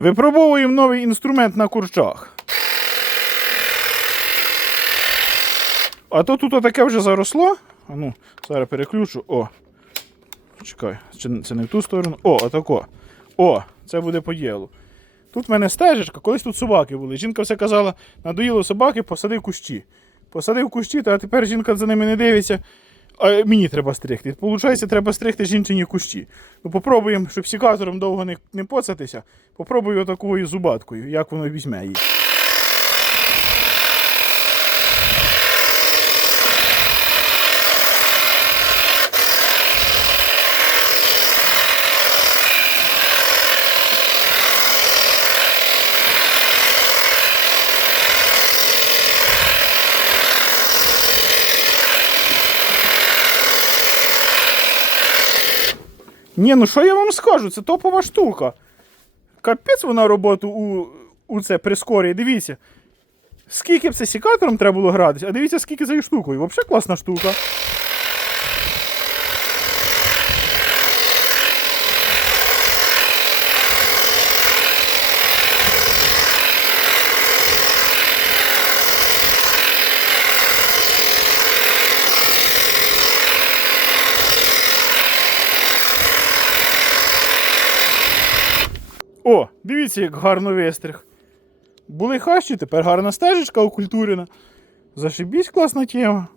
Випробовуємо новий інструмент на курчах. А то тут таке вже заросло. А ну, зараз переключу. О. Чекай, це, не в ту сторону. О, отако. О, це буде по ділу. Тут в мене стежечка, колись тут собаки були. Жінка все казала, надоїло собаки, посадив кущі. Посадив кущі, та тепер жінка за ними не дивиться. А мені треба стригти. Получається, треба стригти жінчині кущі. Ну, попробуємо, щоб сікатором довго не, не поцатися. Попробую отакою зубаткою, як воно візьме її. Ні, ну що я вам скажу, це топова штука. Капець вона роботу у, у це прискорює. Дивіться. Скільки б це сікатором треба було гратися, а дивіться, скільки цією штукою. Взагалі класна штука. О, дивіться, як гарно вистриг. Були хащі, тепер гарна стежечка окультурена. Зашибісь класна тема.